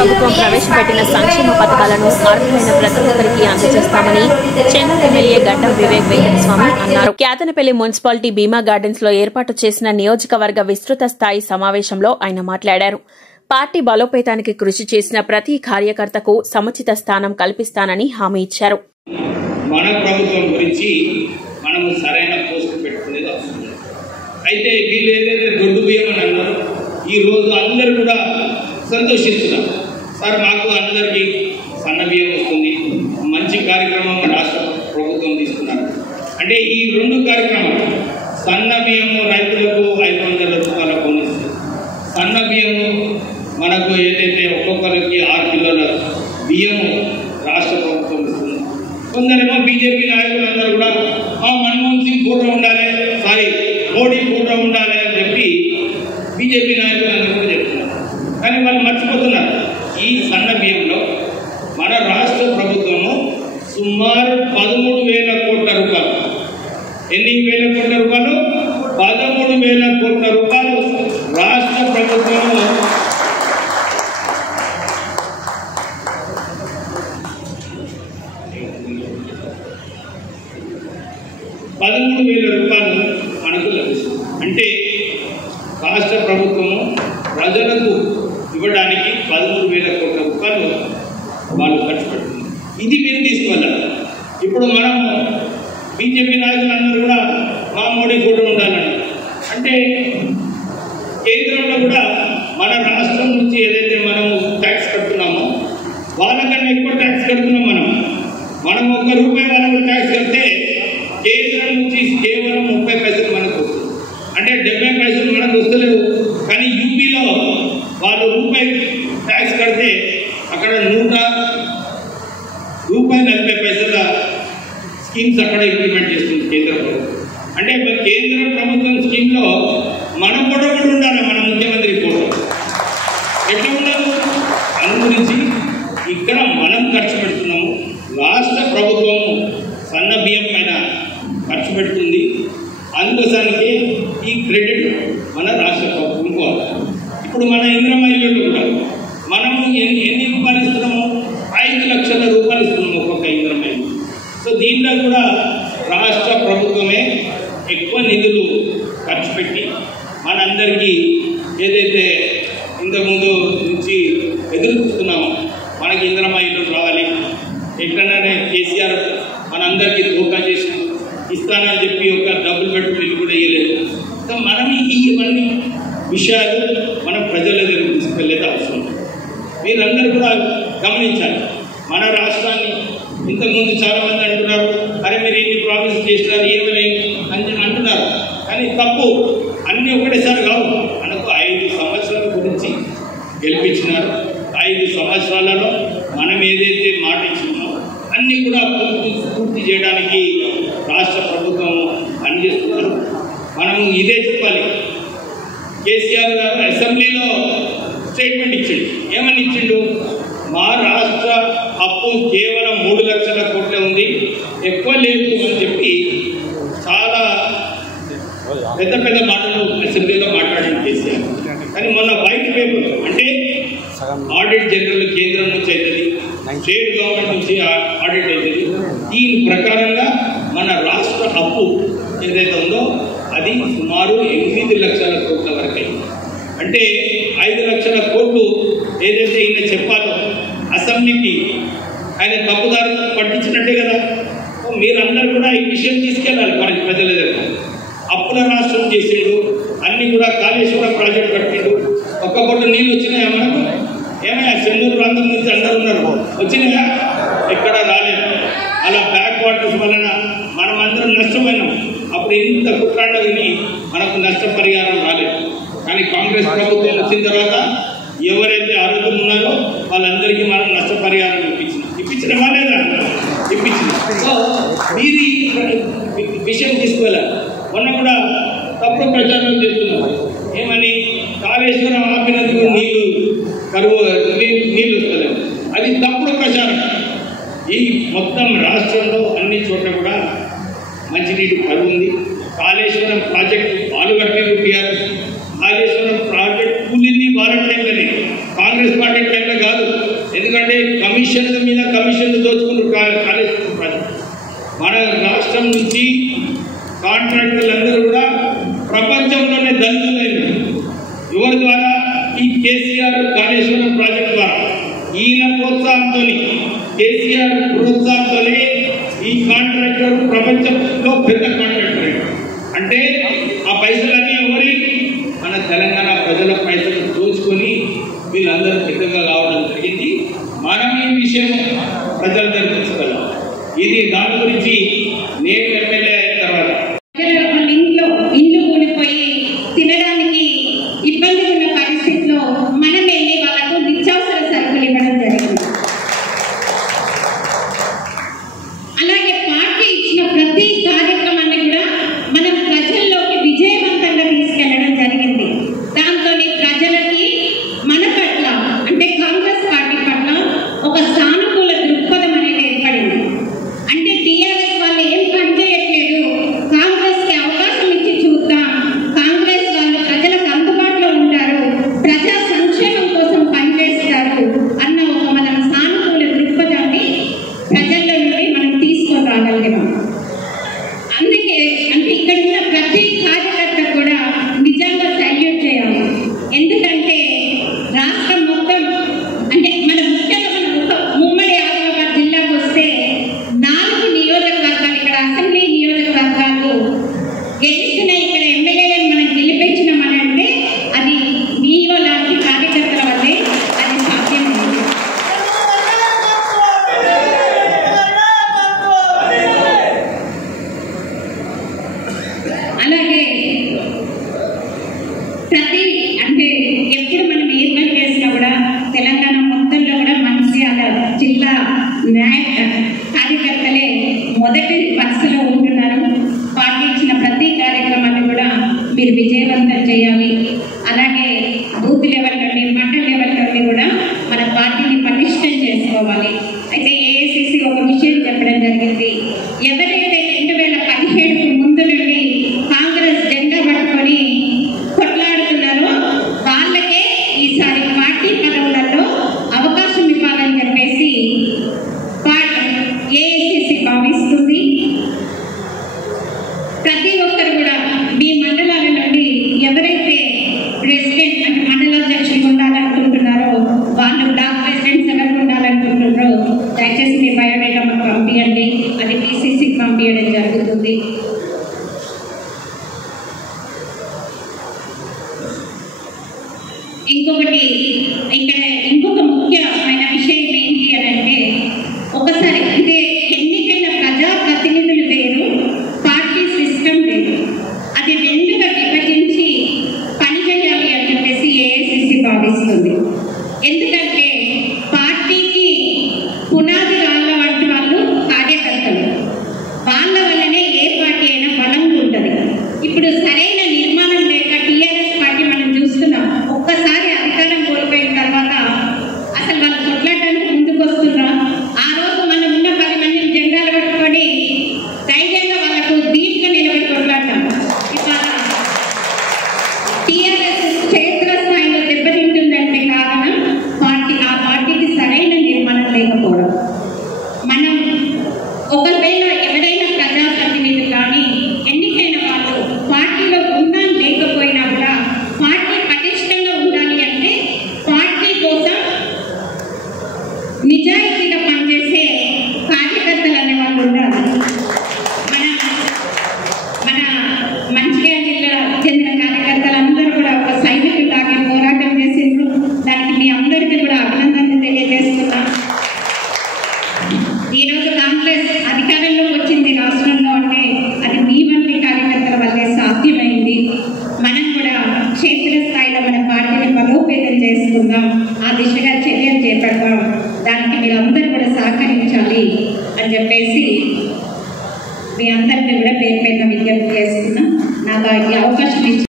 ప్రభుత్వం ప్రవేశపెట్టిన సంక్షేమ పథకాలను అర్హులైన ప్రతి ఒక్కరికి అందజేస్తామని చెన్నూరు ఎమ్మెల్యే గడ్డం వివేక్ వెంకటస్వామి అన్నారు. క్యాతనపల్లి మున్సిపాలిటీ బీమా గార్డెన్స్ లో ఏర్పాటు చేసిన నియోజకవర్గ విస్తృత స్థాయి సమావేశంలో ఆయన మాట్లాడారు. పార్టీ బలోపేతానికి కృషి చేసిన ప్రతి కార్యకర్తకు సముచిత స్థానం కల్పిస్తానని హామీ ఇచ్చారు. మన ప్రభుత్వం గురించి మనము సరైన పోస్టు పెట్టుకునేది అవసరం. అయితే వీళ్ళు ఏదైతే దొడ్డు బియ్యం అని అన్నారు, ఈరోజు అందరూ కూడా సంతోషిస్తున్నారు. సార్ మాకు అందరికీ సన్న బియ్యం వస్తుంది, మంచి కార్యక్రమం రాష్ట్ర ప్రభుత్వం తీసుకున్నారు. అంటే ఈ రెండు కార్యక్రమాలు, సన్న బియ్యము రైతులకు 500 రూపాయల బోనస్, సన్న బియ్యము మనకు ఏదైతే ఒక్కొక్కరికి 6 కిలోల బియ్యము రాష్ట్ర ప్రభుత్వం ఇస్తుంది. కొందరేమో బీజేపీ నాయకులు అందరూ కూడా మన్మోహన్ సింగ్ ఫోటో ఉండాలి, మోడీ ఫోటో ఉండాలి అని చెప్పి బీజేపీ నాయకులు అందరూ కూడా చెప్తున్నారు. కానీ వాళ్ళు మర్చిపోతున్నారు, ఈ సన్న బియ్యంలో మన రాష్ట్ర ప్రభుత్వము సుమారు 13,000 కోట్ల రూపాయలు, ఎన్ని వేల కోట్ల రూపాయలు? 13,000 కోట్ల రూపాయలు రాష్ట్ర ప్రభుత్వము 13,000 రూపాయలు మనకు లభిస్తుంది. అంటే రాష్ట్ర ప్రభుత్వము ప్రజలకు ఇవ్వడానికి 13,000 కోట్ల రూపాయలు వాళ్ళు ఖర్చు పెడుతుంది. ఇది మీరు తీసుకోవాలి. ఇప్పుడు మనం బీజేపీ నాయకులందరూ కూడా మోడీ ఫోటో ఉండాలని అంటే కేంద్రంలో కూడా మన రాష్ట్రం నుంచి ఏదైతే మనము ట్యాక్స్ కడుతున్నామో వాళ్ళకన్నా ఎక్కువ ట్యాక్స్ కడుతున్నాం. మనం 1 రూపాయి వాళ్ళకు ట్యాక్స్ కడితే కేంద్రం నుంచి కేవలం 30 పైసలు మనకు వస్తుంది. అంటే 70 పైసలు మనకు వస్తలేవు. కానీ యూపీలో వాళ్ళు రూపాయి ట్యాక్స్ కడితే అక్కడ 100 రూపాయలు 40 పైసల స్కీమ్స్ అక్కడ ఇంప్లిమెంట్ చేస్తుంది కేంద్ర ప్రభుత్వం. అంటే కేంద్ర ప్రభుత్వం స్కీమ్లో మన ఫోటో కూడా ఉండాలి, మన ముఖ్యమంత్రి ఫోటో ఎట్లా ఉండదు. అందు గురించి ఇక్కడ మనం ఖర్చు పెడుతున్నాము. రాష్ట్ర ప్రభుత్వము సన్న బియ్యం పైన ఖర్చు పెడుతుంది. అందుకోసానికి ఈ క్రెడిట్ మన రాష్ట్ర ప్రభుత్వం కోవాలి. ఇప్పుడు మన ఇంద్రమ్మ ఇల్లు కూడా మనము ఎన్ని రూపాయలు ఇస్తున్నాము? 5 లక్షల రూపాయలు ఇస్తున్నాము ఒక్కొక్క ఇంద్రమ్మ ఇల్లు. సో దీంట్లో కూడా రాష్ట్ర ప్రభుత్వమే ఎక్కువ నిధులు ఖర్చు పెట్టి మనందరికీ ఏదైతే ఇంతకుముందు నుంచి ఎదురు చూస్తున్నామో మనకి ఇంద్రమ్మ ఇల్లు రావాలి. ఎక్కడనే కేసీఆర్ మనందరికీ ధోకా చేసి ఇస్తానని చెప్పి ఒక డబ్బులు పెట్టుకుని ఇల్లు కూడా ఇవ్వలేదు. సో మనం ఇవన్నీ విషయాలు మనం ప్రజల దగ్గరికి తీసుకెళ్లేది అవసరం. మీరందరూ కూడా గమనించాలి. మన రాష్ట్రాన్ని ఇంతకుముందు చాలామంది అంటున్నారు, అరే మీరు ఎన్ని ప్రామిస్ చేసినారు ఏమలేదు అని అంటున్నారు. కానీ తప్పు. అన్నీ ఒకటేసారి కావు. మనకు 5 సంవత్సరాల గురించి గెలిపించినారు. 5 సంవత్సరాలలో మనం ఏదైతే మాట ఇచ్చినామో అన్నీ కూడా పూర్తి చేయడానికి రాష్ట్ర ప్రభుత్వం పనిచేస్తున్నారు. మనము ఇదే చెప్పాలి. కేసీఆర్ గారు అసెంబ్లీలో స్టేట్మెంట్ ఇచ్చిండు. ఏమని ఇచ్చిండు? మా రాష్ట్ర అప్పు కేవలం 3 లక్షల కోట్లే ఉంది, ఎక్కువ లేదు అని చెప్పి చాలా పెద్ద పెద్ద మాటలు అసెంబ్లీలో మాట్లాడింది కేసీఆర్. కానీ మొన్న వైట్ పేపర్ అంటే ఆడిట్ జనరల్ కేంద్రం నుంచి అవుతుంది, స్టేట్ గవర్నమెంట్ నుంచి ఆడిట్ అవుతుంది. దీని ప్రకారంగా మన రాష్ట్ర అప్పు ఏదైతే ఉందో అది సుమారు 8 లక్షల కోట్ల వరకు అయింది. అంటే 5 లక్షల కోట్లు ఏదైతే ఈయన చెప్పాలో అసెంబ్లీకి ఆయన తప్పుదారు పట్టించినట్టే కదా. మీరందరూ కూడా ఈ విషయం తీసుకెళ్ళాలి ప్రజల దగ్గర. అప్పుల రాష్ట్రం చేసిండు, అన్ని కూడా కాళేశ్వరం ప్రాజెక్టు కట్టిండు. ఒక్క పూట నీళ్ళు వచ్చినాయా మనకు? ఏమైనా చెన్నూరు ప్రాంతం నుంచి అందరూ ఉన్నారు, వచ్చినాయా? ఎక్కడ రాలేదు. అలా బ్యాక్ వాటర్స్ వలన మనమందరం నష్టపోయినాం. అప్పుడు ఇంత కుట్రాట విని మనకు నష్టపరిహారం రాలేదు. కానీ కాంగ్రెస్ ప్రభుత్వం వచ్చిన తర్వాత ఎవరైతే అర్హులు ఉన్నారో వాళ్ళందరికీ మనం నష్టపరిహారం ఇప్పించిన వాళ్ళేదా? ఇప్పించింది. సో మీరు విషయం తీసుకువెళ్ళాలి. మొన్న కూడా తప్పుడు ప్రచారం చేస్తున్నారు. ఏమని? కాళేశ్వరం ఆపినందుకు నీళ్లు వస్తలేవు. అది తప్పుడు ప్రచారం. ఈ మొత్తం రాష్ట్రంలో అన్ని చోట్ల కూడా మంచినీటి కరువు ఉంది. కాళేశ్వరం ప్రాజెక్టు వాళ్ళు కట్టిన టీఆర్ఎస్. కాళేశ్వరం ప్రాజెక్ట్ కూలింది వారట్లేదని కాంగ్రెస్ పార్టీ టైంలో కాదు, ఎందుకంటే కమిషన్ల మీద కమిషన్లు దోచుకున్నారు కాళేశ్వరం ప్రాజెక్ట్. మన రాష్ట్రం నుంచి కాంట్రాక్టర్లందరూ కూడా ప్రపంచంలోనే దళితులైన ఎవరి ద్వారా? ఈ కేసీఆర్ కాళేశ్వరం ప్రాజెక్ట్ ద్వారా. ఈయన ప్రోత్సాహంతో, కేసీఆర్ ప్రోత్సాహంతోనే ఈ కాంట్రాక్టర్ ప్రపంచంలో పెద్ద కాంట్రాక్టర్. అంటే ఆ పైసలన్నీ ఎవరి? మన తెలంగాణ ప్రజల పైసలు దోచుకొని వీళ్ళందరూ పెద్దగా కావడం జరిగింది. మనం ఈ విషయం ప్రజల దగ్గర తీసుకెళ్ళాం. ఇది దాని గురించి నేను ఎమ్మెల్యే అయిన తర్వాత ఇండ్లు కూలిపోయి తినడానికి ఇబ్బంది ఉన్న పరిస్థితిలో మనం వెళ్ళి వాళ్ళకు నిత్యావసర సరుకులు ఇవ్వడం జరిగింది. అలాగే పార్టీ ఇచ్చిన ప్రతి కార్యక్రమాన్ని కూడా మనం ప్రజల్లోకి విజయవంతంగా తీసుకెళ్లడం జరిగింది. దాంతో ప్రజలకి మన పట్ల అంటే కాంగ్రెస్ పార్టీ పట్ల ఒక సానుకూల దృక్పథం అనేది ఏర్పడింది. అంటే టీఆర్ఎస్ వాళ్ళు ఏం పని చేయట్లేదు, కాంగ్రెస్ కి అవకాశం ఇచ్చి చూద్దాం, కాంగ్రెస్ వాళ్ళు ప్రజలకు అందుబాటులో ఉంటారు, ప్రజా సంక్షేమం కోసం పనిచేస్తారు అన్న ఒక మనం సానుకూల దృక్పథాన్ని ప్రజల్లో నుండి మనం తీసుకొని రాగలిగాం. అందుకే అంటే ఇక్కడ ఉన్న ప్రతి కార్యకర్త కూడా నిజంగా సల్యూట్ చేయాలి. ఎందుకంటే రాష్ట్రం మొత్తం అంటే మన ముఖ్యంగా మనం ఒక ఉమ్మడి ఆదిలాబాద్ జిల్లాకు వస్తే 4 నియోజకవర్గాలు, ఇక్కడ అసెంబ్లీ నియోజకవర్గాలు గెలిచిన ఇక్కడ ఎమ్మెల్యేలను మనం గెలిపించినామనంటే అది మీలో లాంటి కార్యకర్తల వల్లే అది సాధ్యమైంది. అలాగే ప్రతి అంటే ఎప్పుడు మనం ఏ పని చేసినా కూడా తెలంగాణ మొత్తంలో కూడా మంచిర్యాల జిల్లా కార్యకర్తలే మొదటి వరుసలో ఉంటున్నారు. పార్టీ ఇచ్చిన ప్రతి కార్యక్రమాన్ని కూడా మీరు విజయవంతం చేయాలి. అలాగే బూత్ లెవెల్ నుండి మండల లెవెల్ నుండి కూడా మన పార్టీని పటిష్టం చేసుకోవాలి. అయితే ఏఐసిసి ఒక విషయం చెప్పడం జరిగింది. ఎవరైతే 2017కు ముందు నుండి కాంగ్రెస్ జెండా పట్టుకొని కొట్లాడుతున్నారో వాళ్ళకే ఈసారి పార్టీ పదవులలో అవకాశం ఇవ్వాలని చెప్పేసి ఏఐసిసి భావిస్తుంది. ప్రతి ఒక్కరు కూడా మీ మండలాల నుండి ఎవరైతే ప్రెసిడెంట్ అంటే మండలాధ్యక్షులు ఉండాలనుకుంటున్నారో వాళ్ళు బ్లాక్ ప్రెసిడెంట్స్ ఎవరు ఉండాలనుకుంటున్నారో దయచేసి మీ బయోడేటా మాకు పంపించండి. అది పిసిసికి పంపించడం జరుగుతుంది. ఇంకొకటి ఇక్కడ ఇంకొక ముఖ్యమైన విషయం ఏంటి అని అంటే ఒకసారి అంటే ఎన్నికైన ప్రజాప్రతినిధులు వేరు, పార్టీ సిస్టమ్ వేరు. అది రెండుగా విభజించి పనిచేయాలి అని చెప్పేసి ఏఐసిసి భావిస్తుంది. ఎందుకంటే పార్టీకి పునాది రాళ్ళ వంటి వాళ్ళు కార్యకర్తలు, వాళ్ళ వల్లనే ఏ పార్టీ అయినా బలంగా ఉంటుంది. ఇప్పుడు సరైన నిర్మాణం లేక టీఆర్ఎస్ పార్టీ మనం చూస్తున్నాం. ఒక్కసారి అధికారం కోల్పోయిన తర్వాత అసలు వాళ్ళు కొట్లాడడానికి ముందుకు వస్తున్నా. ఆ రోజు మనం ఉన్న 10 మందిని జెండాలు పట్టుకొని ధైర్యంగా వాళ్ళకు దీప్గా నిలబడి కొట్లాడతాం. ఇవాళ టీఆర్ఎస్ క్షేత్రస్థాయిలో దెబ్బతింటుందంటే కారణం ఆ పార్టీకి సరైన నిర్మాణం లేకపోవడం. మనం ఒకవేళ ఎవరైనా ప్రజాప్రతినిధులు కానీ ఎన్నికైన వాళ్ళు పార్టీలో ఉన్నా లేకపోయినా కూడా పార్టీ పటిష్టంగా ఉండాలి అంటే పార్టీ కోసం నిజాయితీగా పనిచేసే కార్యకర్తలు అనే వాళ్ళు ఉండాలి. మన మంచిర్యాల జిల్లా చెందిన కార్యకర్తలందరూ కూడా ఒక సైనికులాగే పోరాటం చేసిండ్రు. దానికి మీ అందరికీ కూడా అభినందనలు తెలియజేస్తున్నాం. ఈరోజు కాంగ్రెస్ అధికారంలోకి వచ్చింది రాష్ట్రంలో అంటే అది మీ వంటి కార్యకర్తల వల్లే సాధ్యమైంది. మనం కూడా క్షేత్రస్థాయిలో మన పార్టీని బలోపేతం చేసుకుందాం, ఆ దిశగా చర్యలు చేపడదాం. దానికి మీరు అందరూ కూడా సహకరించాలి అని చెప్పేసి మీ అందరికీ కూడా పేరు పేరున విజ్ఞప్తి చేస్తున్నాం. నాకు ఈ అవకాశం ఇచ్చి